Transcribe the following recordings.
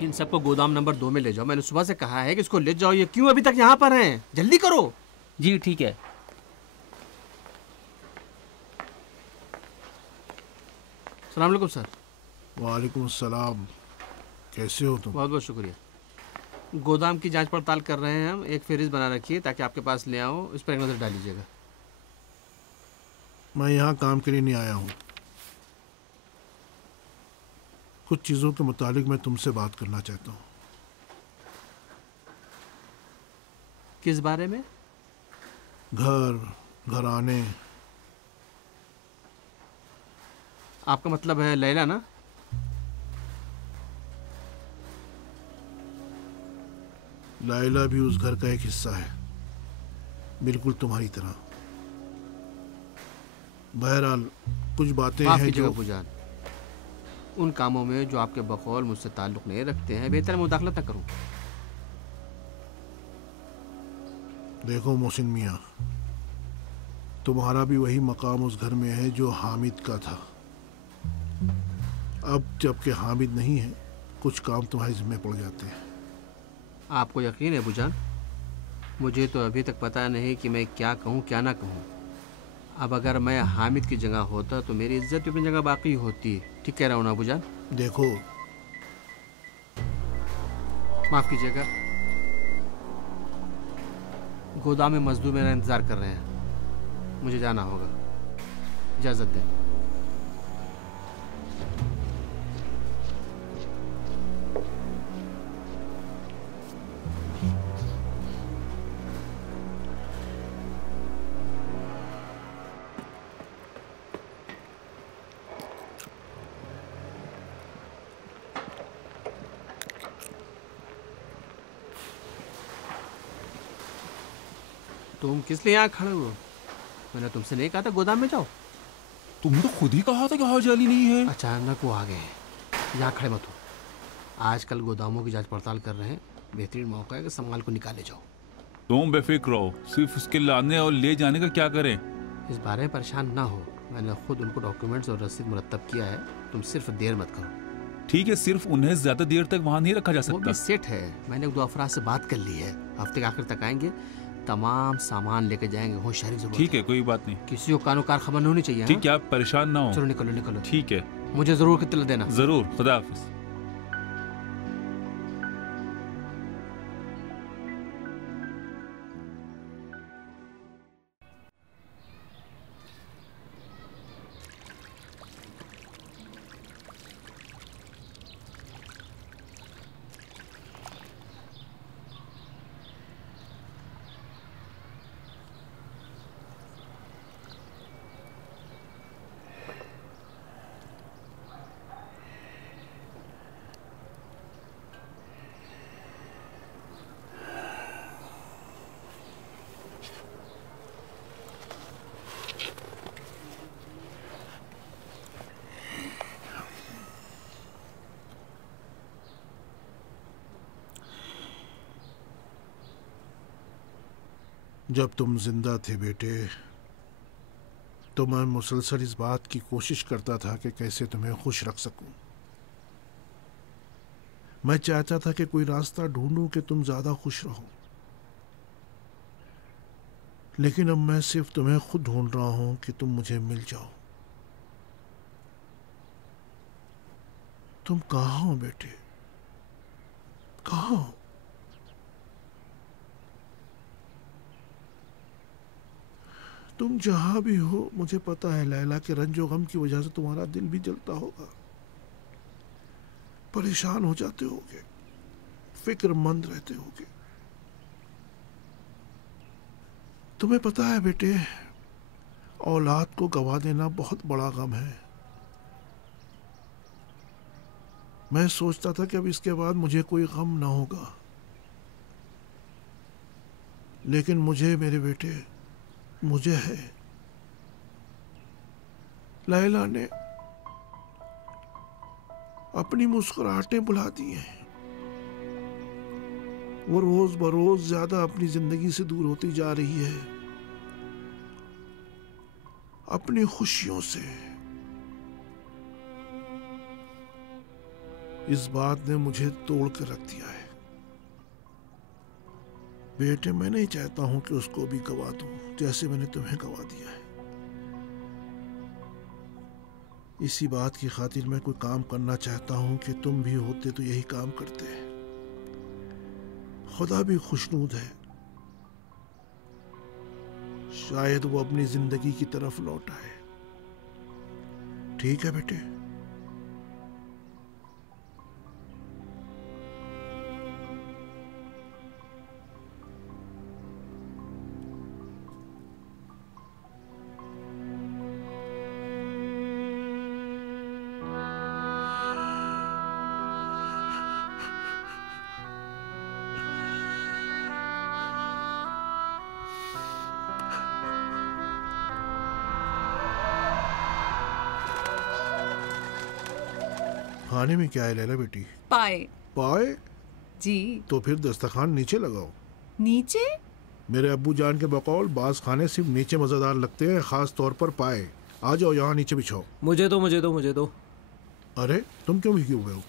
इन सबको गोदाम नंबर 2 में ले जाओ। मैंने सुबह से कहा है कि इसको ले जाओ। ये क्यों अभी तक यहाँ पर हैं? जल्दी करो। जी ठीक है। सलाम अलैकुम सर। वालेकुम सलाम। कैसे हो तुम? बहुत बहुत शुक्रिया। गोदाम की जांच पड़ताल कर रहे हैं हम। एक फहरिस्त बना रखी है ताकि आपके पास ले आओ, इस पर एक नज़र डाल लीजिएगा। मैं यहाँ काम के लिए नहीं आया हूँ। कुछ चीज़ों के मुतालिक मैं तुमसे बात करना चाहता हूँ। किस बारे में? घराने। आपका मतलब है लैला ना? लैला भी उस घर का एक हिस्सा है, बिल्कुल तुम्हारी तरह। बहरहाल कुछ बातें हैं जो बुजान, उन कामों में जो आपके बकौल मुझसे ताल्लुक नहीं रखते हैं बेहतर मुदाखलत न करूं। देखो मोहसिन मियाँ, तुम्हारा भी वही मकाम उस घर में है जो हामिद का था। अब जबकि हामिद नहीं है, कुछ काम तुम्हारे जिम्मे पड़ जाते हैं। आपको यकीन है बुजान? मुझे तो अभी तक पता नहीं कि मैं क्या कहूँ क्या ना कहूँ। अब अगर मैं हामिद की जगह होता तो मेरी इज्जत अपनी जगह बाकी होती। ठीक कह रहा हूँ ना बुजान? देखो, माफ कीजिएगा, गोदाम में मजदूर मेरा इंतजार कर रहे हैं, मुझे जाना होगा। इजाजत दें। तुम किस लिए यहाँ खड़े हो? मैंने तुमसे नहीं कहा था गोदाम में जाओ? तुमने तो खुद ही कहा था कि हाथ जाली नहीं है। अचानक वो आ गए। यहाँ खड़े मत हो। आजकल गोदामों की जांच पड़ताल कर रहे हैं, बेहतरीन मौका है कि सामान को निकाले जाओ। तुम बेफिक्र रहो, सिर्फ उसके लाने और ले जाने का क्या करें? इस बारे में परेशान ना हो, मैंने खुद उनको डॉक्यूमेंट्स और रसीद मुरतब किया है। तुम सिर्फ देर मत करो। ठीक है, सिर्फ उन्हें ज्यादा देर तक वहाँ नहीं रखा जा सकता। वो भी सेट है, मैंने 2 अफराद से बात कर ली है। हफ्ते के आखिर तक आएंगे, तमाम सामान लेके जाएंगे। होशियारी जरूरत ठीक है, कोई बात नहीं। किसी को कानोकार खबर नहीं होनी चाहिए। ठीक है, आप परेशान ना हो। चलो निकलो निकलो। ठीक है, मुझे जरूर इत्तला देना। जरूर। खुदा हाफिज। जब तुम जिंदा थे बेटे, तो मैं मुसलसल इस बात की कोशिश करता था कि कैसे तुम्हें खुश रख सकूं। मैं चाहता था कि कोई रास्ता ढूंढूं कि तुम ज्यादा खुश रहो, लेकिन अब मैं सिर्फ तुम्हें खुद ढूंढ रहा हूं कि तुम मुझे मिल जाओ। तुम कहाँ हो बेटे? कहाँ हो? तुम जहां भी हो, मुझे पता है लैला के रंजो गम की वजह से तुम्हारा दिल भी जलता होगा, परेशान हो जाते होगे, फिक्रमंद रहते होगे। तुम्हें पता है बेटे, औलाद को गवा देना बहुत बड़ा गम है। मैं सोचता था कि अब इसके बाद मुझे कोई गम ना होगा, लेकिन मुझे मेरे बेटे, मुझे है। लैला ने अपनी मुस्कुराहटें बुला दी हैं। वो रोज बरोज ज्यादा अपनी जिंदगी से दूर होती जा रही है, अपनी खुशियों से। इस बात ने मुझे तोड़ कर रख दिया है। बेटे, मैं नहीं चाहता हूं कि उसको भी गवा दूं जैसे मैंने तुम्हें गवा दिया है। इसी बात की खातिर मैं कोई काम करना चाहता हूं कि तुम भी होते तो यही काम करते। खुदा भी खुशनूद है, शायद वो अपनी जिंदगी की तरफ लौट आए। ठीक है बेटे? खाने में क्या है लैला बेटी? पाए। पाए? जी। तो फिर दस्तरखान नीचे लगाओ। नीचे? मेरे अब्बू जान के बकौल बाज खाने सिर्फ नीचे मजेदार लगते हैं, खास तौर पर पाए। आ जाओ यहाँ नीचे बिछाओ। मुझे दो। अरे तुम क्यों भीगे हुए हो?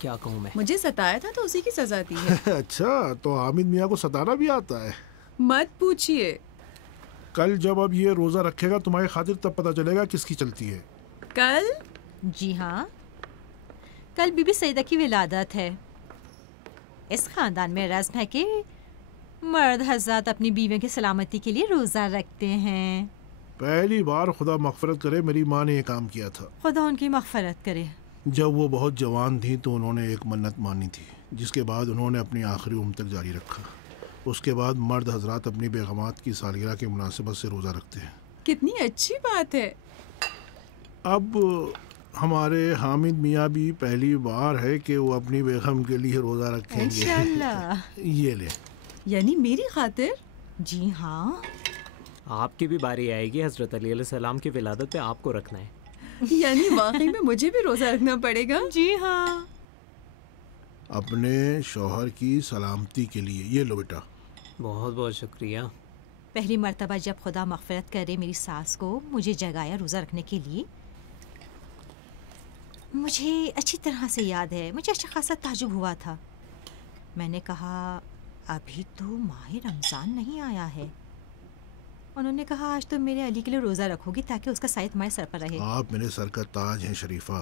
क्या कहूँ मैं? मुझे सताया था तो उसी की सजा दी है। अच्छा, तो हामिद मियाँ को सताना भी आता है? मत पूछिए। कल जब अब ये रोजा रखेगा तुम्हारी खातिर, तब पता चलेगा किसकी चलती है। कल? जी हाँ, कल बीबी सईदा की विलादत है। इस खानदान में रस्म है कि मर्द हज़रात अपनी बीवियों की सलामती के लिए रोज़ा रखते हैं। पहली बार, खुदा मगफरत करे, मेरी माँ ने ये काम किया था। खुदा उनकी मगफरत करे। जब वो बहुत जवान थी तो उन्होंने एक मन्नत मानी थी, जिसके बाद उन्होंने अपनी आखिरी उम्र तक जारी रखा। उसके बाद मर्द हजरात अपनी बेगमात की सालगिरह की मुनासिबत से रोज़ा रखते हैं। कितनी अच्छी बात है। अब हमारे हामिद मियाँ भी पहली बार है कि वो अपनी बेगम के लिए रोज़ा रखेंगे। इंशाल्लाह। ये ले। यानी मेरी खातिर? जी हाँ, आपकी भी बारी आएगी, हजरत अली अलैहिस्सलाम की विलादत पे आपको रखना है। यानी वाकई में मुझे भी रोजा रखना पड़ेगा? जी हाँ। अपने शौहर की सलामती के लिए। ये लो बेटा। बहुत बहुत शुक्रिया। पहली मर्तबा जब खुदा मगफरत करे मेरी सास को मुझे जगाया रोज़ा रखने के लिए, मुझे अच्छी तरह से याद है, मुझे अच्छा खासा ताजुब हुआ था। मैंने कहा अभी तो माह रमज़ान नहीं आया है। उन्होंने कहा आज तो मेरे अली के लिए रोज़ा रखोगी ताकि उसका साया तुम्हारे सर पर रहे। आप मेरे सर का ताज हैं शरीफा।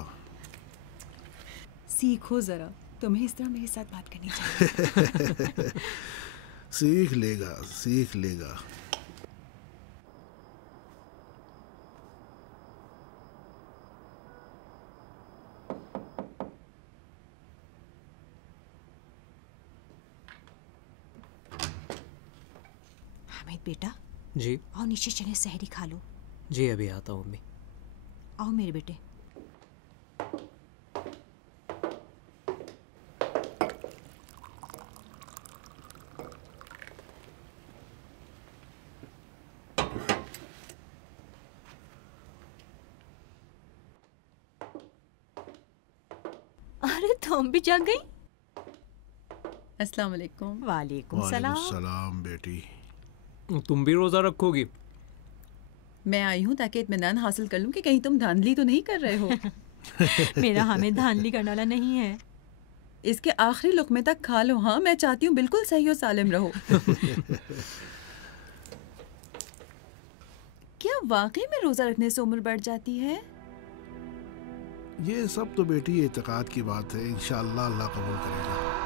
सीखो जरा, तुम्हें इस तरह मेरे साथ बात करनी चाहिए। सीख लेगा, सीख लेगा। हामिद बेटा, जी आओ नीचे चले, सहरी खा लो। जी अभी आता हूँ अम्मी। आओ मेरे बेटे। अरे तुम भी जग गई? अस्सलाम वालेकुम। वालेकुम सलाम। सलाम बेटी। तुम भी रोज़ा रखोगी? मैं आई हूँ ताकि इत्मीनान हासिल कर लूँ कि कहीं तुम धांधली तो नहीं कर रहे हो। मेरा हामिद धांधली करने वाला नहीं है। इसके आखिरी लुकमे तक खा लो। हाँ, मैं चाहती हूँ बिल्कुल सही और सालिम रहो। क्या वाकई में रोजा रखने से उम्र बढ़ जाती है? ये सब तो बेटी एतकाद की बात है। इंशाअल्लाह अल्लाह कबूल करेगा।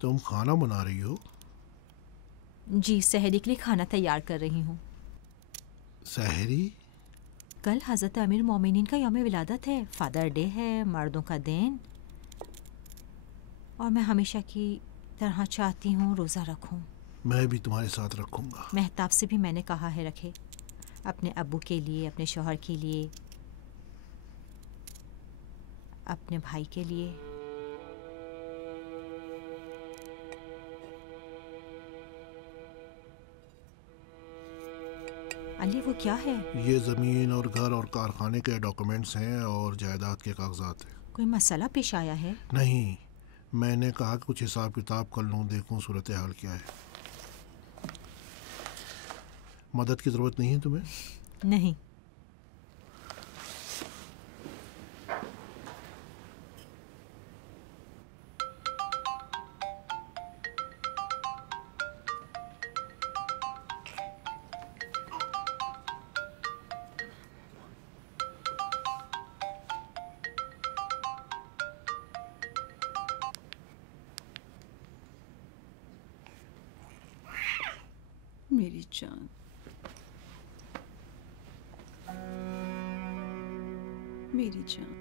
तुम खाना बना रही हो? जी, सहरी के लिए खाना तैयार कर रही हूँ। सहरी? कल हज़रत अमीर मोमिनीन का यौम विलादत है, फादर डे है, मर्दों का दिन। और मैं हमेशा की तरह चाहती हूँ रोज़ा रखूँ। मैं भी तुम्हारे साथ रखूँगा। मेहताब से भी मैंने कहा है रखे, अपने अब्बू के लिए, अपने शौहर के लिए, अपने भाई के लिए। अली, वो क्या है? ये ज़मीन और घर और कारखाने के डॉक्यूमेंट्स हैं और जायदाद के कागजात हैं। कोई मसला पेश आया है? नहीं, मैंने कहा कि कुछ हिसाब किताब कर लूँ, देखूँ सूरत हाल क्या है। मदद की ज़रूरत नहीं है तुम्हें? नहीं। मेरी जान, मेरी जान।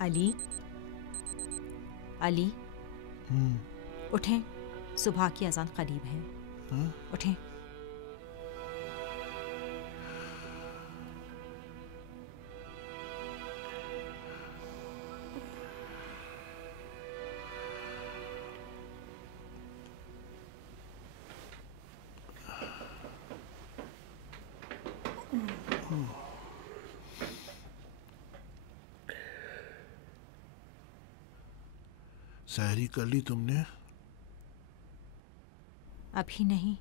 अली, अली, उठें, सुबह की अजान करीब है। हाँ? उठें। सहरी कर ली तुमने? अभी नहीं।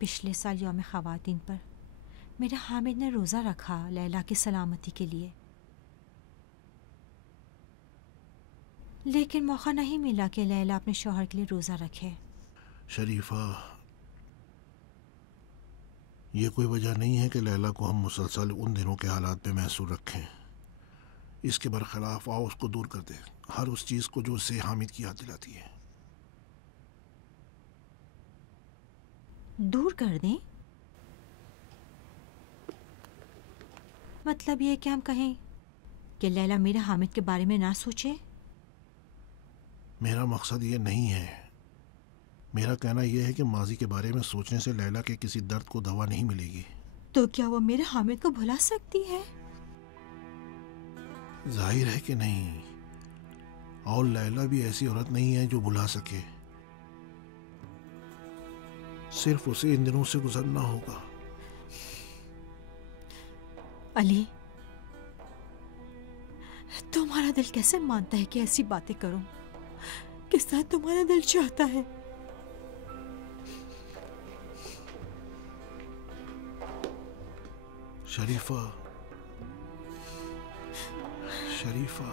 पिछले साल यौम ख़वातीन पर मेरे हामिद ने रोज़ा रखा लैला की सलामती के लिए, लेकिन मौका नहीं मिला कि लैला अपने शौहर के लिए रोज़ा रखे। शरीफा, ये कोई वजह नहीं है कि लैला को हम मुसलसल उन दिनों के हालात में महसूर रखें। इसके बरखिलाफ आओ उसको दूर कर दें, हर उस चीज़ को जो उससे हामिद की याद दिलाती है। दूर कर दें? मतलब ये कि हम कहें कि लैला मेरे हामिद के बारे में ना सोचे? मेरा मकसद ये नहीं है। मेरा कहना यह है कि माजी के बारे में सोचने से लैला के किसी दर्द को दवा नहीं मिलेगी। तो क्या वो मेरे हामिद को भुला सकती है? जाहिर है कि नहीं, और लैला भी ऐसी औरत नहीं है जो भुला सके। सिर्फ उसे इन दिनों से गुजरना होगा। अली, तुम्हारा दिल कैसे मानता है कि ऐसी बातें करूं? किस तरह तुम्हारा दिल चाहता है? शरीफा, शरीफा,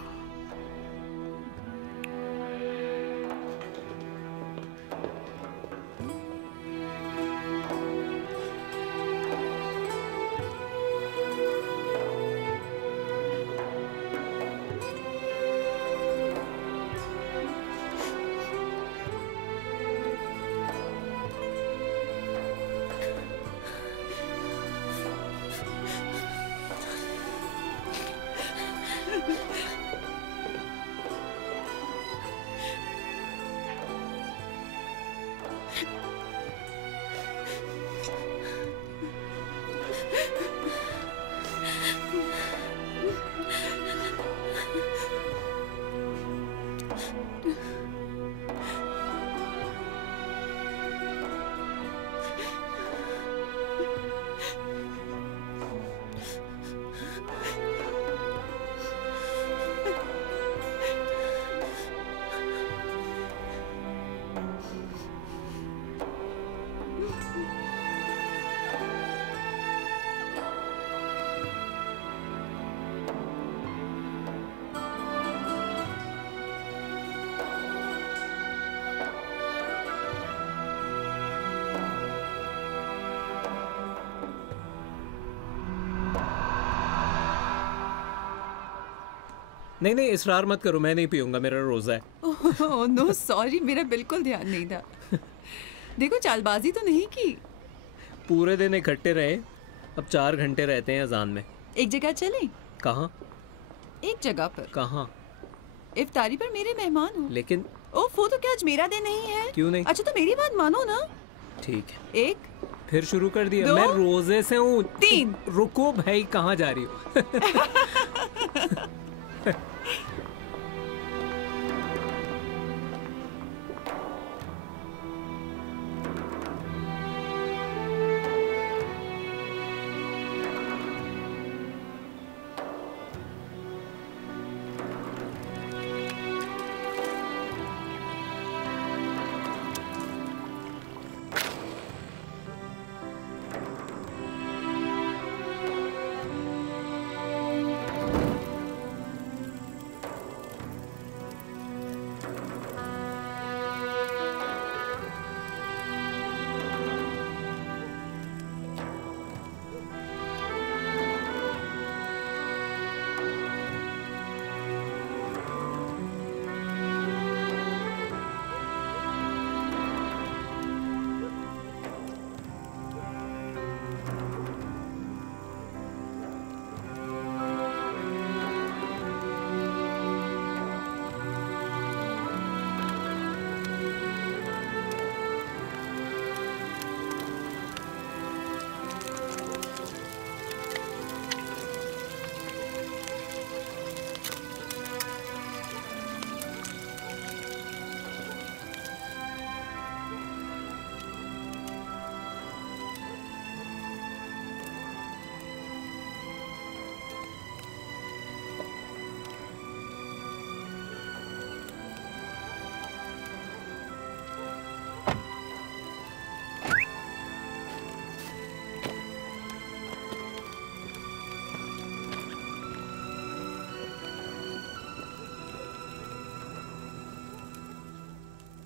नहीं नहीं, इसरार मत करो, मैं नहीं पीऊंगा, मेरा रोज़ा है। ओह नो सॉरी, मेरा बिल्कुल ध्यान नहीं था। देखो चालबाजी तो नहीं की। पूरे दिन इकट्ठे रहे, अब 4 घंटे रहते हैं अजान में। एक जगह चलें? कहाँ? एक जगह पर। कहाँ? इफ्तारी पर मेरे मेहमान हो। लेकिन ओह वो तो क्या आज मेरा दिन नहीं है? क्यों नहीं? अच्छा तो मेरी बात मानो ना। ठीक है, एक फिर शुरू कर दिया। 2 मैं रोजे से हूँ। 3 रुको भाई, कहाँ जा रही हो?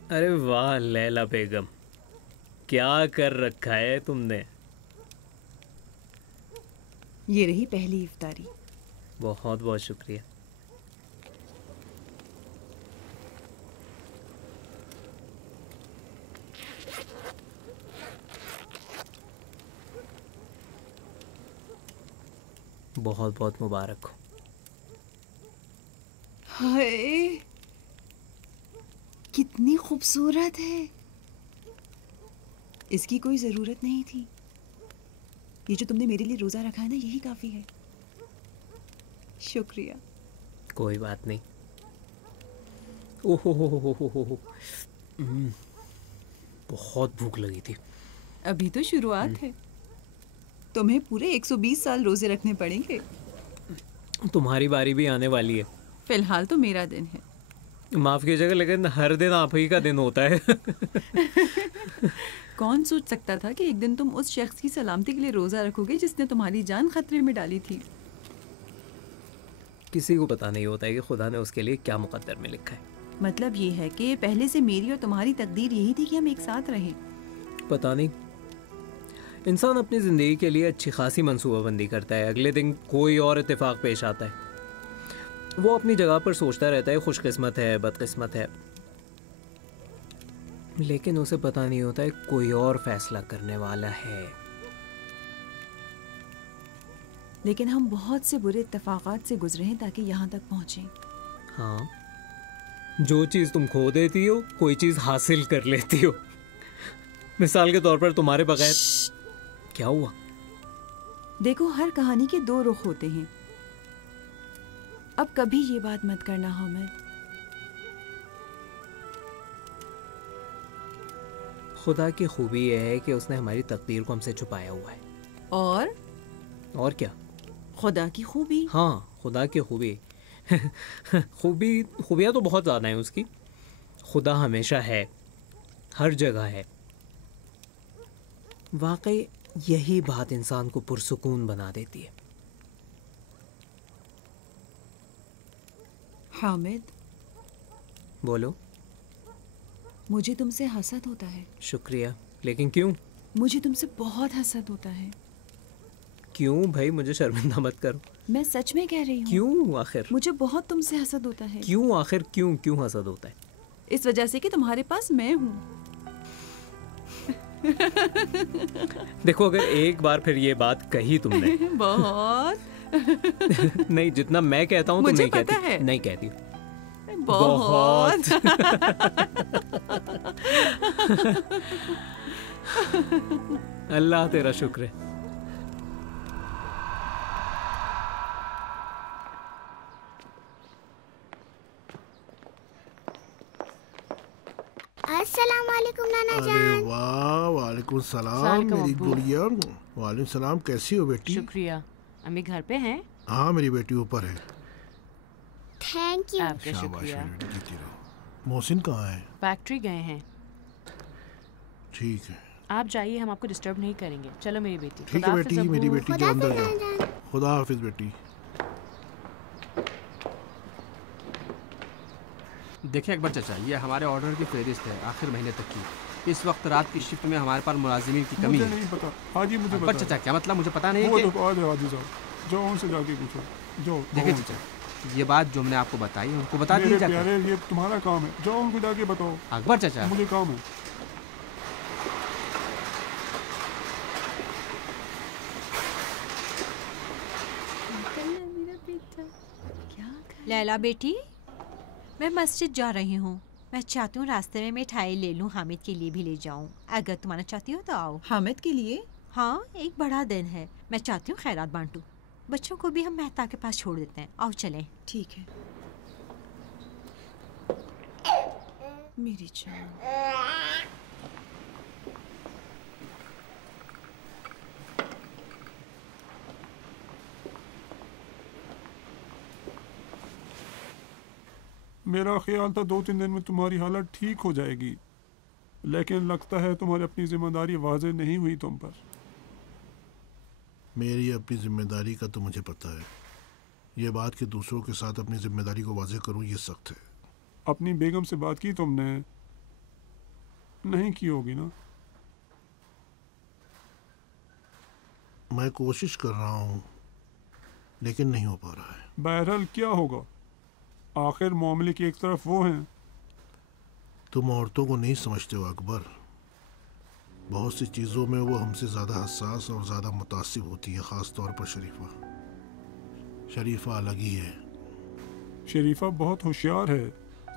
अरे वाह लैला बेगम, क्या कर रखा है तुमने। ये रही पहली इफ्तारी। बहुत बहुत शुक्रिया। बहुत बहुत मुबारक हो। हाय कितनी खूबसूरत है। इसकी कोई ज़रूरत नहीं थी। ये जो तुमने मेरे लिए रोज़ा रखा है ना, यही काफ़ी है। शुक्रिया। कोई बात नहीं। ओहो हो। बहुत भूख लगी थी। अभी तो शुरुआत है। तुम्हें पूरे 120 साल रोज़े रखने पड़ेंगे। तुम्हारी बारी भी आने वाली है। फिलहाल तो मेरा दिन है। माफ़ कीजिएगा, लेकिन हर दिन आप ही का दिन होता है। कौन सोच सकता था कि एक दिन तुम उस शख्स की सलामती के लिए रोज़ा रखोगे जिसने तुम्हारी जान खतरे में डाली थी। किसी को पता नहीं होता है कि खुदा ने उसके लिए क्या मुकद्दर में लिखा है। मतलब ये है कि पहले से मेरी और तुम्हारी तकदीर यही थी कि हम एक साथ रहें। पता नहीं, इंसान अपनी ज़िंदगी के लिए अच्छी खासी मंसूबाबंदी करता है, अगले दिन कोई और इत्तेफाक पेश आता है। वो अपनी जगह पर सोचता रहता है खुशकिस्मत है, बदकिस्मत है, लेकिन उसे पता नहीं होता है कोई और फैसला करने वाला है। लेकिन हम बहुत से बुरे इत्तेफाकात से गुजरे हैं ताकि यहाँ तक पहुँचें। हाँ, जो चीज़ तुम खो देती हो कोई चीज़ हासिल कर लेती हो। मिसाल के तौर पर तुम्हारे बगैर। क्या हुआ? देखो, हर कहानी के 2 रुख होते हैं। अब कभी ये बात मत करना हामिद। खुदा की खूबी यह है कि उसने हमारी तकदीर को हमसे छुपाया हुआ है। और क्या? खुदा की खूबी। हाँ, खुदा की खूबी। खूबियाँ तो बहुत ज़्यादा हैं उसकी। खुदा हमेशा है, हर जगह है। वाकई यही बात इंसान को पुरसुकून बना देती है। हामिद, बोलो। मुझे तुमसे हसद होता है। शुक्रिया, लेकिन क्यों? मुझे तुमसे बहुत हसद होता है। क्यों भाई, मुझे शर्मिंदा मत करो। मैं सच में कह रही हूँ। क्यों आखिर? मुझे बहुत तुमसे हसद होता है। क्यों आखिर? क्यों हसद होता है? इस वजह से कि तुम्हारे पास मैं हूँ। देखो, अगर एक बार फिर ये बात कही तुमने बहुत नहीं, जितना मैं कहता हूँ तुम मुझे नहीं पता कहती। है। नहीं कहती। बहुत अल्लाह तेरा शुक्र है। अस्सलाम वालेकुम नाना अरे जान। वाह, वालेकुम सलाम सलाम मेरी अब्बू। गुड़िया। वालेकुम सलाम, कैसी हो बेटी? शुक्रिया। अम्मी घर पे हैं? हाँ, मेरी बेटी ऊपर है। Thank you. आपका शाबाश शुक्रिया। मेरी बेटी, जीती रहो। मोहसिन कहाँ है? फैक्ट्री गए हैं। ठीक है, आप जाइए, हम आपको डिस्टर्ब नहीं करेंगे। चलो मेरी बेटी। ठीक है खुदा बेटी, हाफिज़ मेरी अब्बू। बेटी जो अंदर जाओ। खुदा हाफिज बेटी। देखिए अकबर चाचा, ये हमारे ऑर्डर की फहरिस्त है आखिर महीने तक की। इस वक्त रात की शिफ्ट में हमारे पास मुलाजिमीन की कमी मुझे है। नहीं पता। हाँ जी, मुझे अकबर पता चाचा, क्या मतलब? मुझे पता नहीं वो है कि लोग आ जाओ हाजी साहब, जाओ उनसे जाके पूछो। जाओ देखिए जाओ चाचा, ये बात जो मैंने आपको बताई है उनको बता मेरे दीजिए जाकर। प्यारे, ये तुम्हारा काम है, जाओ उनको जाके बताओ। अकबर चाचा, मुझे काम है। लैला बेटी, मैं मस्जिद जा रही हूँ। मैं चाहती हूँ रास्ते में मिठाई ले लूँ, हामिद के लिए भी ले जाऊँ। अगर तुम आना चाहती हो तो आओ। हामिद के लिए? हाँ, एक बड़ा दिन है, मैं चाहती हूँ खैरात बांटूं। बच्चों को भी हम मेहता के पास छोड़ देते हैं। आओ चलें। ठीक है मेरी जान। मेरा ख्याल था 2-3 दिन में तुम्हारी हालत ठीक हो जाएगी, लेकिन लगता है तुम्हारी अपनी जिम्मेदारी वाज़ेह नहीं हुई तुम पर। मेरी अपनी जिम्मेदारी का तो मुझे पता है। ये बात कि दूसरों के साथ अपनी जिम्मेदारी को वाज़ेह करूं, ये सख्त है। अपनी बेगम से बात की तुमने? नहीं की होगी ना? मैं कोशिश कर रहा हूँ, लेकिन नहीं हो पा रहा है। बहरहाल क्या होगा, आखिर मामले की एक तरफ वो हैं। तुम औरतों को नहीं समझते हो अकबर। बहुत सी चीज़ों में वो हमसे ज़्यादा हसास और ज़्यादा मुतासिब होती है, ख़ास तौर पर शरीफा। शरीफा अलग ही है। शरीफा बहुत होशियार है,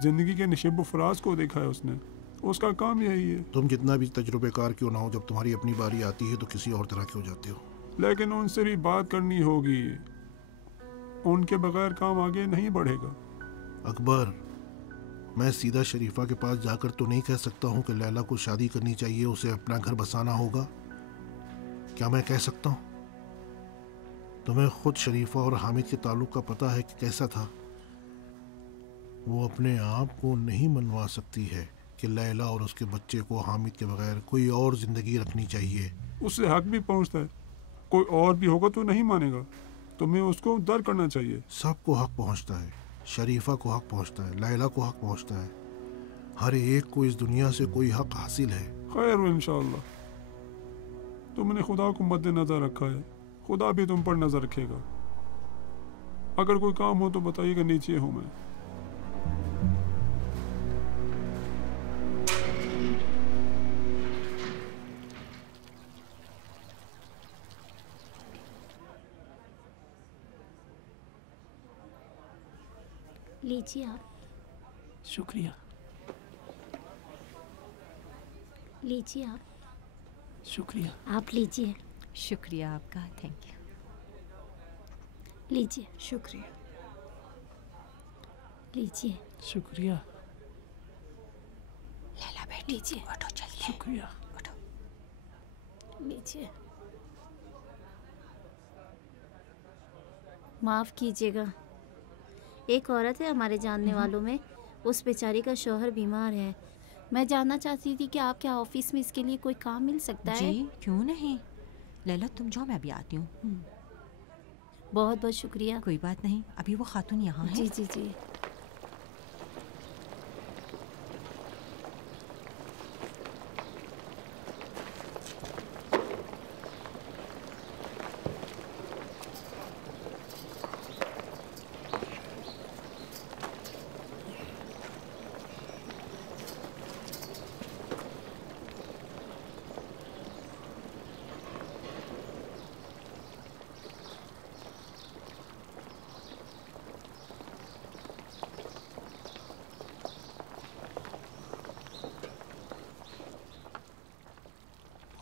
ज़िंदगी के नशेब फराज को देखा है उसने, उसका काम यही है। तुम जितना भी तजुर्बेकार क्यों ना हो, जब तुम्हारी अपनी बारी आती है तो किसी और तरह के हो जाते हो। लेकिन उनसे भी बात करनी होगी, उनके बगैर काम आगे नहीं बढ़ेगा। अकबर, मैं सीधा शरीफा के पास जाकर तो नहीं कह सकता हूँ कि लैला को शादी करनी चाहिए, उसे अपना घर बसाना होगा। क्या मैं कह सकता हूँ? तुम्हें खुद शरीफा और हामिद के ताल्लुक का पता है कि कैसा था। वो अपने आप को नहीं मनवा सकती है कि लैला और उसके बच्चे को हामिद के बगैर कोई और ज़िंदगी रखनी चाहिए। उससे हक भी पहुंचता है, कोई और भी होगा तो नहीं मानेगा। तुम्हें उसको दर करना चाहिए। सबको हक पहुँचता है। शरीफा को हक पहुँचता है, लैला को हक पहुँचता है। हर एक को इस दुनिया से कोई हक हासिल है। खैर इंशाअल्लाह। तुमने खुदा को मद्देनजर रखा है, खुदा भी तुम पर नजर रखेगा। अगर कोई काम हो तो बताइएगा, नीचे हूँ मैं। लीजिए आप, शुक्रिया। लीजिए आप, शुक्रिया। आप लीजिए। शुक्रिया आपका, थैंक यू। लीजिए, शुक्रिया। लीजिए। शुक्रिया। लैला बेटी, लीजिए। उठो जल्दी। शुक्रिया। उठो। लीजिए। माफ़ कीजिएगा, एक औरत है हमारे जानने वालों में, उस बेचारी का शौहर बीमार है। मैं जानना चाहती थी कि आपके ऑफिस में इसके लिए कोई काम मिल सकता है? जी क्यों नहीं। लैला तुम जाओ, मैं भी आती हूँ। बहुत बहुत शुक्रिया। कोई बात नहीं, अभी वो खातून यहाँ है। जी जी जी।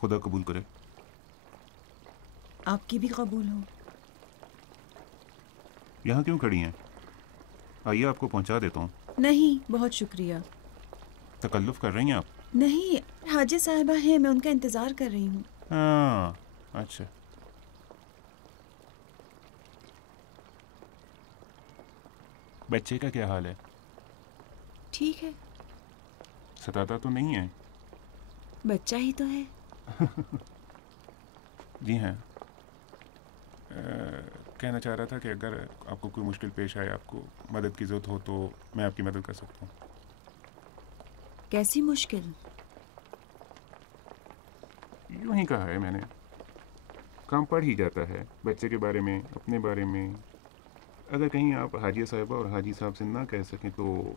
खुदा कबूल करे। आपकी भी कबूल हो। यहाँ क्यों खड़ी हैं? आइए आपको पहुँचा देता हूँ। नहीं, बहुत शुक्रिया। तकल्लुफ़ कर रही हैं आप? नहीं, हाजी साहिबा हैं, मैं उनका इंतज़ार कर रही हूँ। हाँ, अच्छा। बच्चे का क्या हाल है? ठीक है, सताता तो नहीं है? बच्चा ही तो है। जी हाँ। कहना चाह रहा था कि अगर आपको कोई मुश्किल पेश आए, आपको मदद की ज़रूरत हो, तो मैं आपकी मदद कर सकता हूँ। कैसी मुश्किल? यूँ ही कहा है मैंने। काम पड़ ही जाता है, बच्चे के बारे में, अपने बारे में। अगर कहीं आप हाजिया साहिबा और हाजी साहब से ना कह सकें तो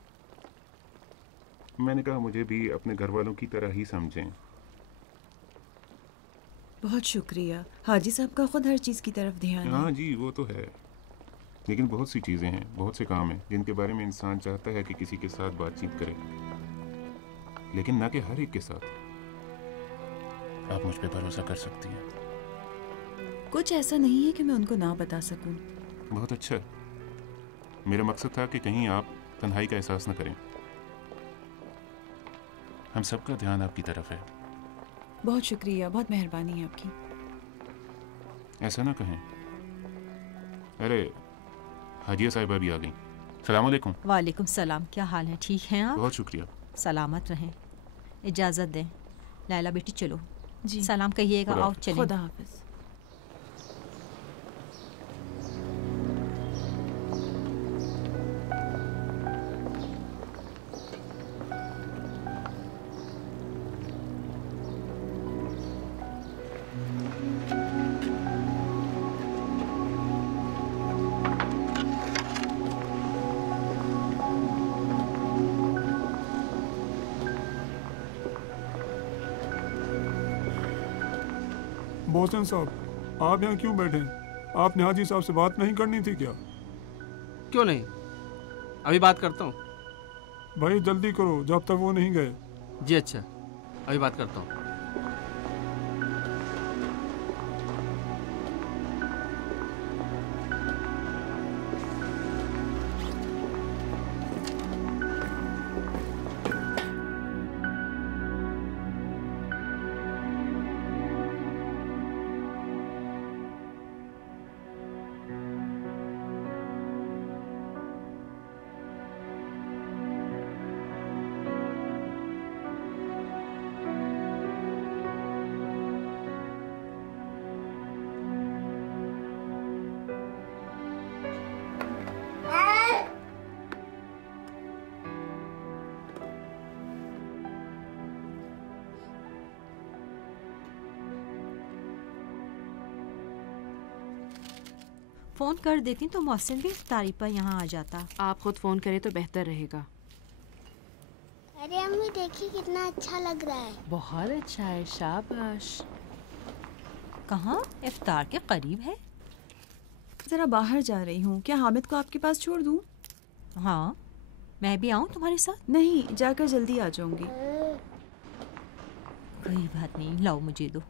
मैंने कहा मुझे भी अपने घर वालों की तरह ही समझें। बहुत शुक्रिया। हाजी साहब का खुद हर चीज़ की तरफ ध्यान है। हाँ जी, वो तो है, लेकिन बहुत सी चीज़ें हैं, बहुत से काम हैं जिनके बारे में इंसान चाहता है कि किसी के साथ बातचीत करे, लेकिन ना कि हर एक के साथ। आप मुझ पे भरोसा कर सकती हैं। कुछ ऐसा नहीं है कि मैं उनको ना बता सकूं। बहुत अच्छा। मेरा मकसद था कि कहीं आप तन्हाई का एहसास न करें। हम सबका ध्यान आपकी तरफ है। बहुत शुक्रिया, बहुत मेहरबानी है आपकी। ऐसा ना कहें। अरे, हाजिया साहिबा भी आ गई। सलाम अलैकुम। वालेकुम सलाम। क्या हाल है? ठीक हैं आप? बहुत शुक्रिया। सलामत रहें। इजाज़त दें। लैला बेटी चलो। जी। सलाम कहिएगा और चलें। खुदा हाफिज़। मोहसिन साहब, आप यहाँ क्यों बैठे हैं? आपने हाजी साहब से बात नहीं करनी थी क्या? क्यों नहीं, अभी बात करता हूँ। भाई जल्दी करो, जब तक वो नहीं गए। जी अच्छा, अभी बात करता हूँ। फ़ोन कर देती तो मोहसिन भी इफ्तारी पर यहाँ आ जाता। आप खुद फ़ोन करें तो बेहतर रहेगा। अरे अम्मी देखिए कितना अच्छा लग रहा है। बहुत अच्छा है, शाबाश। कहाँ? इफ्तार के करीब है। ज़रा बाहर जा रही हूँ, क्या हामिद को आपके पास छोड़ दूँ? हाँ, मैं भी आऊँ तुम्हारे साथ? नहीं, जाकर जल्दी आ जाऊँगी। कोई बात नहीं, लाओ मुझे दो।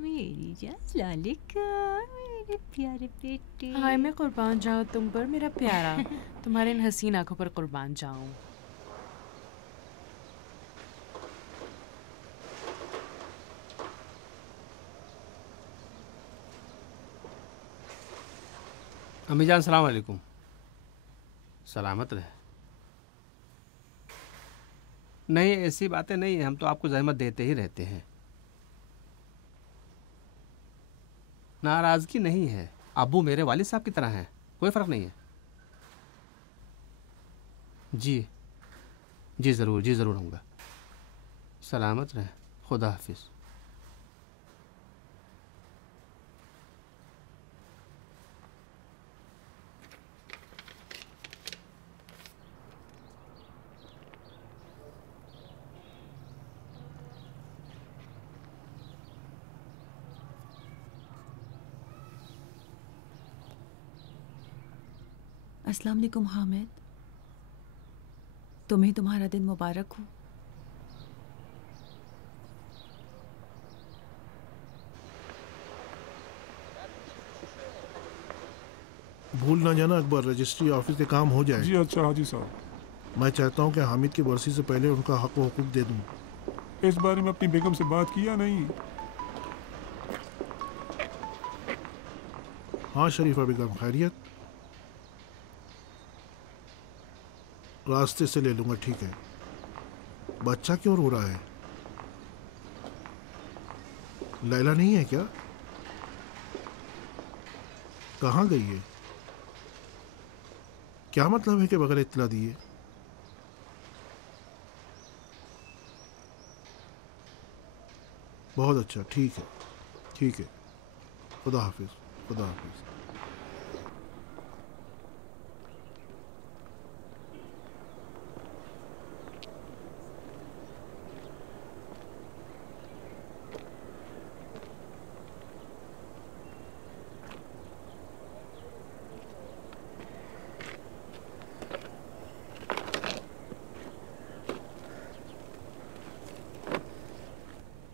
मेरी जान लालिका, मेरे प्यारे बेटे। हाय, मैं कुर्बान जाऊँ तुम पर मेरा प्यारा। तुम्हारे इन हसीन आंखों पर कुर्बान जाऊँ। अम्मी जान सलाम अलैकुम। सलामत रहे। नहीं, ऐसी बातें नहीं है, हम तो आपको जहमत देते ही रहते हैं। नाराज़गी नहीं है, अब्बू मेरे वालिद साहब की तरह हैं, कोई फ़र्क नहीं है। जी जी ज़रूर, जी ज़रूर आऊँगा। सलामत रहे, खुदा हाफिज़। अस्सलाम वालेकुम हामिद, तुम्हें तुम्हारा दिन मुबारक हो। भूल ना जाना अकबर, रजिस्ट्री ऑफिस के काम हो जाए। जी अच्छा हाजी साहब। मैं चाहता हूँ कि हामिद की बरसी से पहले उनका हक व हुकूक दे दूँ। इस बारे में अपनी बेगम से बात किया नहीं? हाँ शरीफा बेगम, खैरियत? रास्ते से ले लूँगा, ठीक है। बच्चा क्यों रो रहा है? लैला नहीं है क्या? कहाँ गई है? क्या मतलब है कि बगैर इत्तला दिए? बहुत अच्छा, ठीक है, ठीक है। खुदा हाफिज, खुदा हाफिज।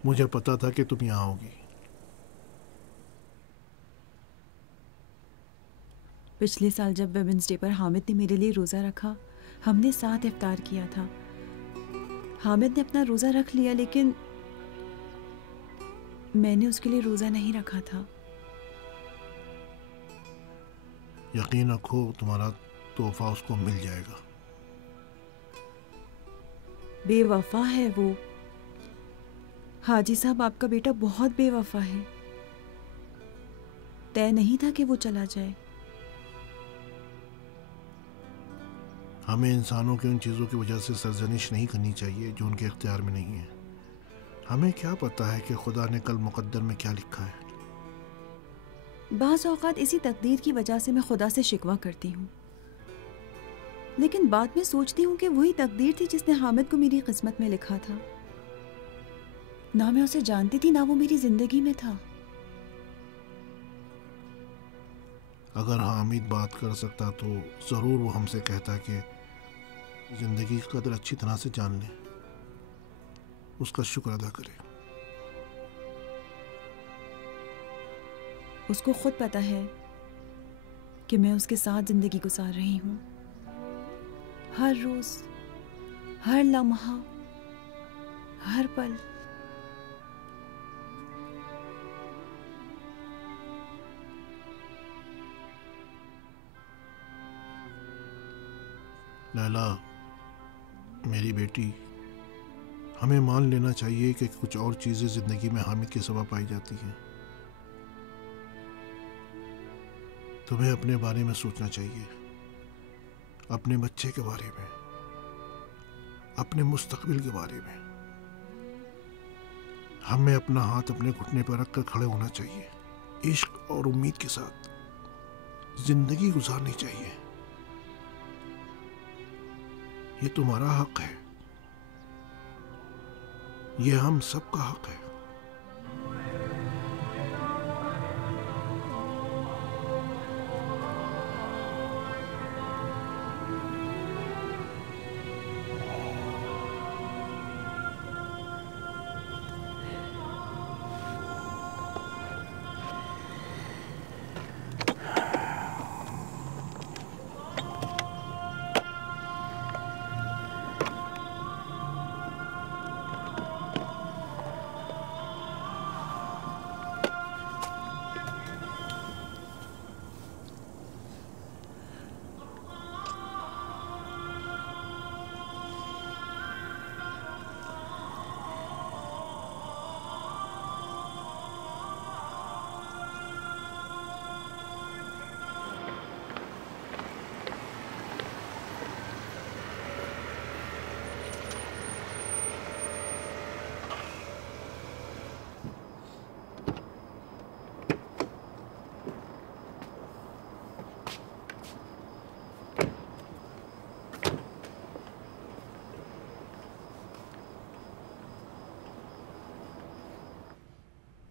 मुझे पता था कि तुम यहाँ आओगी। पिछले साल जब वेमेंस डे पर हामिद ने मेरे लिए रोज़ा रखा, हमने साथ इफ्तार किया था। हामिद ने अपना रोज़ा रख लिया, लेकिन मैंने उसके लिए रोज़ा नहीं रखा था। यकीन रखो, तुम्हारा तोहफा उसको मिल जाएगा। बेवफा है वो। हाजी साहब, आपका बेटा बहुत बेवफा है। तय नहीं था कि वो चला जाए। हमें इंसानों की उन चीज़ों की वजह से सरजनिश नहीं करनी चाहिए जो उनके इख्तियार में नहीं है। हमें क्या पता है कि खुदा ने कल मुकद्दर में क्या लिखा है। बाज़ औक़ात इसी तकदीर की वजह से मैं खुदा से शिकवा करती हूँ, लेकिन बाद में सोचती हूँ कि वही तकदीर थी जिसने हामिद को मेरी किस्मत में लिखा था। ना मैं उसे जानती थी, ना वो मेरी जिंदगी में था। अगर हामिद बात कर सकता तो ज़रूर वो हमसे कहता कि ज़िंदगी की कदर अच्छी तरह से जान ले, उसका शुक्र अदा करे। उसको खुद पता है कि मैं उसके साथ जिंदगी गुजार रही हूँ। हर रोज, हर लम्हा, हर पल। लैला, मेरी बेटी, हमें मान लेना चाहिए कि कुछ और चीज़ें ज़िंदगी में हामिद के सिवा पाई जाती हैं। तुम्हें अपने बारे में सोचना चाहिए, अपने बच्चे के बारे में, अपने मुस्तकबिल के बारे में। हमें अपना हाथ अपने घुटने पर रखकर खड़े होना चाहिए। इश्क और उम्मीद के साथ जिंदगी गुजारनी चाहिए। ये तुम्हारा हक है, ये हम सबका हक है।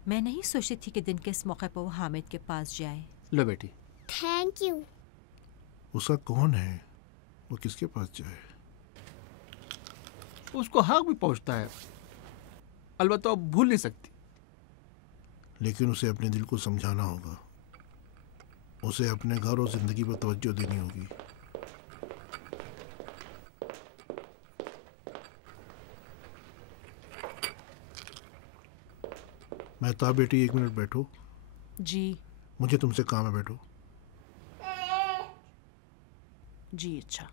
मैं नहीं सोचती थी कि दिन के इस मौके पर वो हामिद के पास जाए। लो बेटी। Thank you. उसका कौन है? वो किसके पास जाए? उसको हक भी पहुंचता है, अलबत्ता वो भूल नहीं सकती। लेकिन उसे अपने दिल को समझाना होगा। उसे अपने घर और ज़िंदगी पर तवज्जो देनी होगी। मेहताब बेटी, 1 मिनट बैठो। जी। मुझे तुमसे काम है, बैठो। जी अच्छा।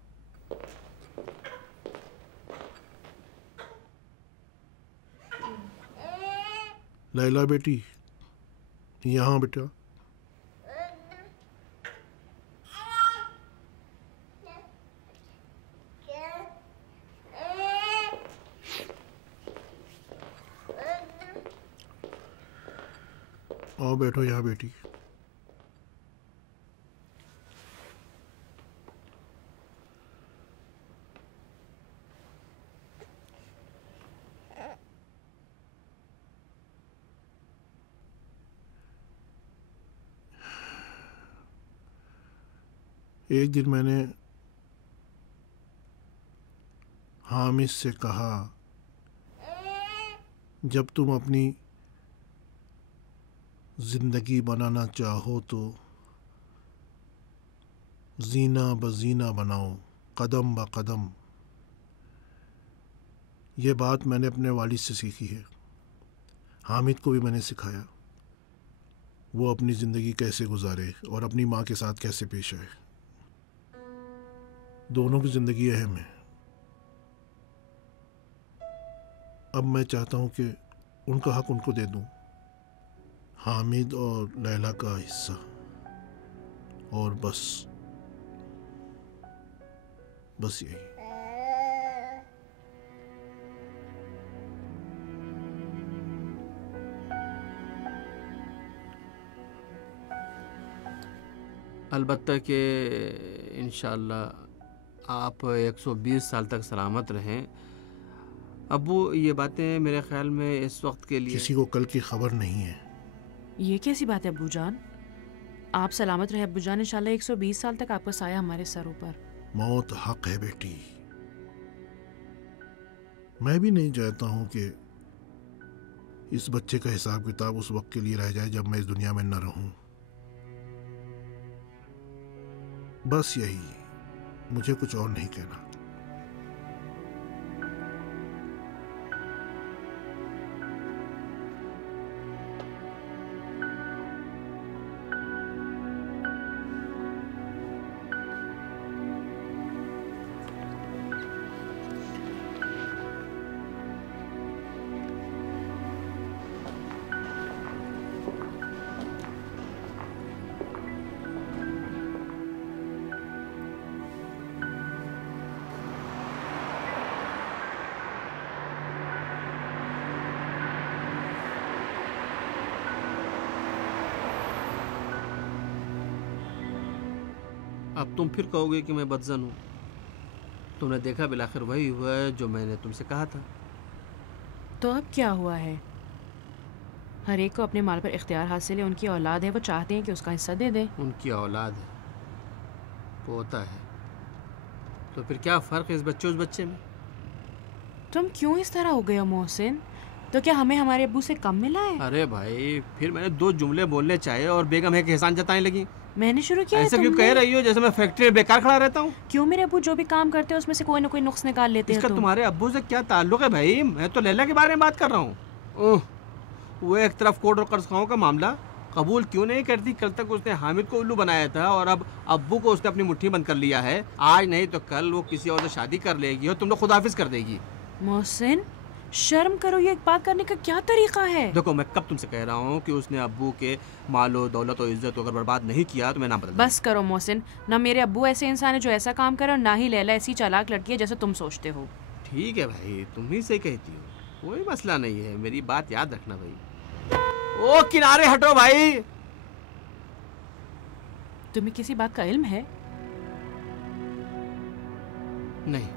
लैला बेटी, यहाँ बेटा। आओ बैठो यहाँ बेटी। एक दिन मैंने हामिद से कहा, जब तुम अपनी ज़िंदगी बनाना चाहो तो जीना ब जीना बनाओ, कदम ब कदम। ये बात मैंने अपने वालिद से सीखी है। हामिद को भी मैंने सिखाया वो अपनी ज़िंदगी कैसे गुजारे और अपनी माँ के साथ कैसे पेश आए। दोनों की ज़िंदगी अहम है। अब मैं चाहता हूँ कि उनका हक उनको दे दूँ, हामिद और लैला का हिस्सा, और बस यही। अलबत्ता कि इंशाअल्लाह आप 120 साल तक सलामत रहें। अबू, ये बातें मेरे ख्याल में इस वक्त के लिए किसी को कल की खबर नहीं है। ये कैसी बात है अब्बू जान? आप सलामत रहे अब्बू जान। इंशाल्लाह 120 साल तक आपका साया हमारे सरों पर। मौत हक है बेटी। मैं भी नहीं चाहता हूं कि इस बच्चे का हिसाब किताब उस वक्त के लिए रह जाए जब मैं इस दुनिया में न रहूं। बस यही, मुझे कुछ और नहीं कहना। अब तुम फिर कहोगे कि मैं बदजन हूँ। तुमने देखा बिलाखिर वही हुआ है जो मैंने तुमसे कहा था। तो अब क्या हुआ है? हर एक को अपने माल पर इख्तियार हासिल है। उनकी औलाद है, वो चाहते हैं कि उसका हिस्सा दे दें। उनकी औलाद है, पोता है, तो फिर क्या फ़र्क है इस बच्चे उस बच्चे में? तुम क्यों इस तरह हो गए हो मोहसिन? तो क्या हमें हमारे अब्बू से कम मिला है? अरे भाई, फिर मैंने 2 जुमले बोलने चाहे और बेगम है कि एहसान जताने लगी। मैंने शुरू किया ऐसा क्यों कह रही हो जैसे मैं फैक्ट्री में बेकार खड़ा रहता हूँ? क्यों? मेरे अब्बू जो भी काम करते हैं उसमें से कोई ना कोई नुक्स निकाल लेते हैं। इसका तुम्हारे अब्बू से क्या ताल्लुक है भाई? मैं तो लैला के बारे में बात कर रहा हूँ। वो एक तरफ कोर्ट और कर्ज़खाओं का मामला कबूल क्यों नहीं करती? कल तक उसने हामिद को उल्लू बनाया था और अब अब्बू को उसने अपनी मुट्ठी बंद कर लिया है। आज नहीं तो कल वो किसी और से शादी कर लेगी और तुम लोग खुदाफिज कर देगी। मोहसिन, शर्म करो, ये एक बात करने का क्या तरीका है? देखो, मैं कब तुमसे कह रहा हूँ कि उसने अब्बू के मालो दौलत और इज्जत अगर बर्बाद नहीं किया तो मैं ना बदल। बस करो मोहसिन, ना मेरे अब्बू ऐसे इंसान है जो ऐसा काम करे और ना ही लैला ऐसी चालाक लड़की है जैसे तुम सोचते हो। ठीक है भाई, तुम ही सही कहती हो, कोई मसला नहीं है। मेरी बात याद रखना भाई। ओ किनारे हटो भाई। तुम्हें किसी बात का इल्म है? नहीं।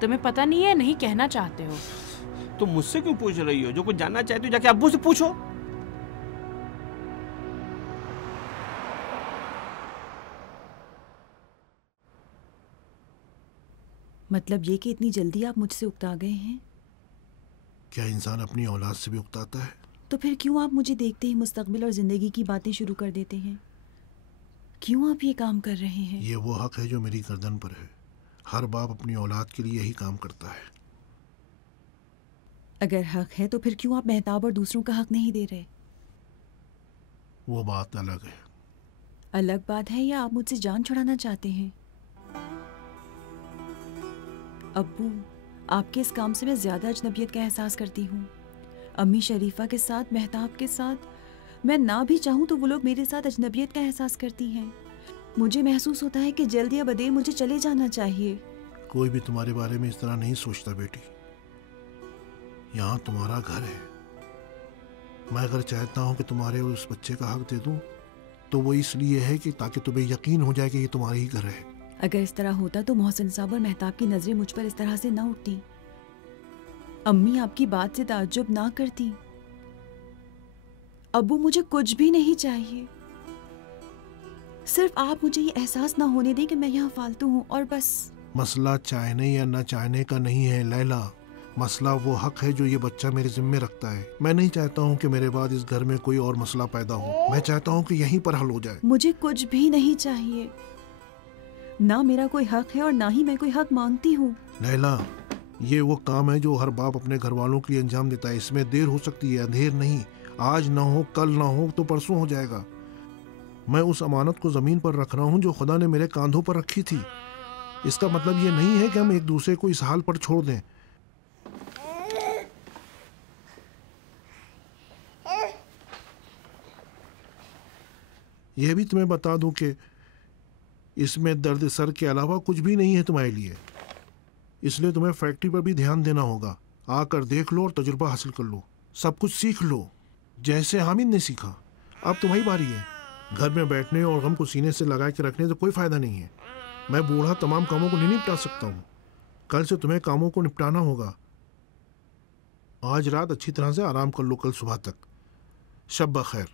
तुम्हें पता नहीं है? नहीं कहना चाहते हो? तुम मुझसे क्यों पूछ रही हो? जो कुछ जानना चाहती हो जाके अब्बू से पूछो। मतलब ये कि इतनी जल्दी आप मुझसे उकता गए हैं? क्या इंसान अपनी औलाद से भी उकताता है? तो फिर क्यों आप मुझे देखते ही मुस्तकबिल और ज़िंदगी की बातें शुरू कर देते हैं? क्यों आप ये काम कर रहे हैं? ये वो हक है जो मेरी गर्दन पर है। हर बाप अपनी औलाद के लिए यही काम करता है। अगर हक है तो फिर क्यों आप मेहताब और दूसरों का हक नहीं दे रहे? वो बात अलग है। अलग बात है या आप मुझसे जान छुड़ाना चाहते हैं? अब्बू, आपके इस काम से मैं ज़्यादा अजनबियत का एहसास करती हूँ। अम्मी शरीफा के साथ, मेहताब के साथ, मैं ना भी चाहूँ तो वो लोग मेरे साथ अजनबियत का एहसास करती हैं। मुझे महसूस होता है कि जल्द या बदेर मुझे चले जाना चाहिए। कोई भी तुम्हारे बारे में इस तरह नहीं सोचता बेटी। यहाँ तुम्हारा घर है। मैं अगर चाहता हूँ कि तुम्हारे और उस बच्चे का हक दे दूँ तो वो इसलिए है कि ताकि तुम्हें यकीन हो जाए कि ये तुम्हारा ही घर है। अगर इस तरह होता तो मोहसिन साहब और मेहताब की नजरें मुझ पर इस तरह से ना उठती। अम्मी आपकी बात से ताज्जुब ना करती। अब्बू, मुझे कुछ भी नहीं चाहिए। सिर्फ आप मुझे ये एहसास ना होने दें कि मैं यहाँ फालतू हूँ और बस। मसला चाहने या न चाहने का नहीं है लैला। मसला वो हक है जो ये बच्चा मेरे जिम्मे रखता है। मैं नहीं चाहता हूँ कि मेरे बाद इस घर में कोई और मसला पैदा हो। मैं चाहता हूँ कि यहीं पर हल हो जाए। मुझे कुछ भी नहीं चाहिए। ना मेरा कोई हक है और ना ही मैं कोई हक मांगती हूँ। लैला, ये वो काम है जो हर बाप अपने घर वालों के लिए अंजाम देता है। इसमें देर हो सकती है, अंधेर नहीं। आज ना हो, कल ना हो तो परसों हो जाएगा। मैं उस अमानत को जमीन पर रख रहा हूँ जो खुदा ने मेरे कांधों पर रखी थी। इसका मतलब ये नहीं है कि हम एक दूसरे को इस हाल पर छोड़ दें। यह भी तुम्हें बता दूं कि इसमें दर्द सर के अलावा कुछ भी नहीं है तुम्हारे लिए। इसलिए तुम्हें फैक्ट्री पर भी ध्यान देना होगा। आकर देख लो और तजुर्बा हासिल कर लो। सब कुछ सीख लो जैसे हामिद ने सीखा। अब तुम्हारी बारी है। घर में बैठने और गम को सीने से लगा के रखने से कोई फायदा नहीं है। मैं बूढ़ा तमाम कामों को नहीं निपटा सकता हूँ। कल से तुम्हें कामों को निपटाना होगा। आज रात अच्छी तरह से आराम कर लो, कल सुबह तक। शब बखैर।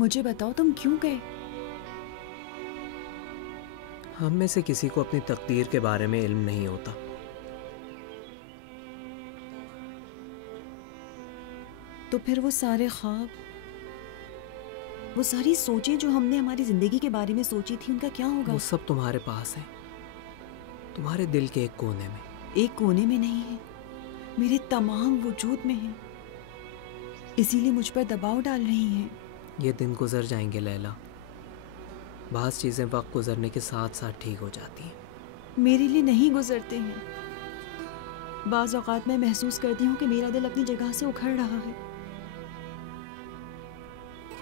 मुझे बताओ, तुम क्यों गए? हम में से किसी को अपनी तकदीर के बारे में इल्म नहीं होता। तो फिर वो सारे ख्वाब, वो सारी सोचें जो हमने हमारी जिंदगी के बारे में सोची थी, उनका क्या होगा? वो सब तुम्हारे पास है, तुम्हारे दिल के एक कोने में। एक कोने में नहीं है, मेरे तमाम वजूद में है। इसीलिए मुझ पर दबाव डाल रही हैं। ये दिन गुजर जाएंगे लैला। बाज़ चीज़ें वक्त गुजरने के साथ साथ ठीक हो जाती हैं। मेरे लिए नहीं गुजरते हैं। बाज़ औक़ात मैं महसूस करती हूँ कि मेरा दिल अपनी जगह से उखड़ रहा है।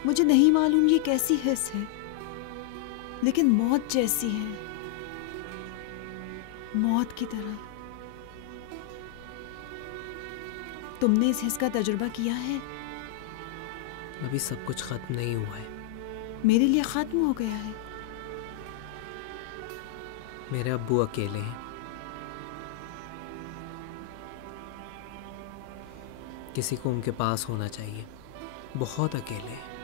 मुझे नहीं मालूम ये कैसी हिस्स है, लेकिन मौत जैसी है, मौत की तरह। तुमने इस हिस्स का तजुर्बा किया है? अभी सब कुछ खत्म नहीं हुआ है। मेरे लिए खत्म हो गया है। मेरे अब्बू अकेले हैं। किसी को उनके पास होना चाहिए। बहुत अकेले हैं।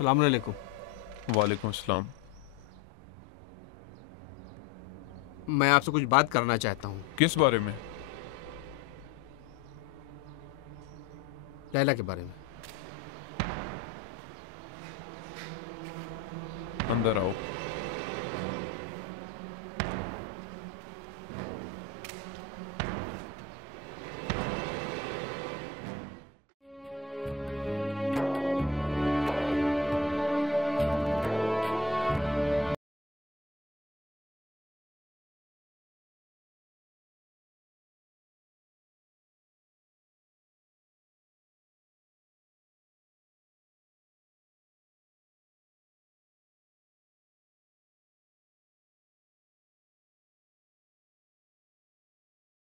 अस्सलाम वालेकुम। वालेकुम अस्सलाम। मैं आपसे कुछ बात करना चाहता हूँ। किस बारे में? लैला के बारे में। अंदर आओ।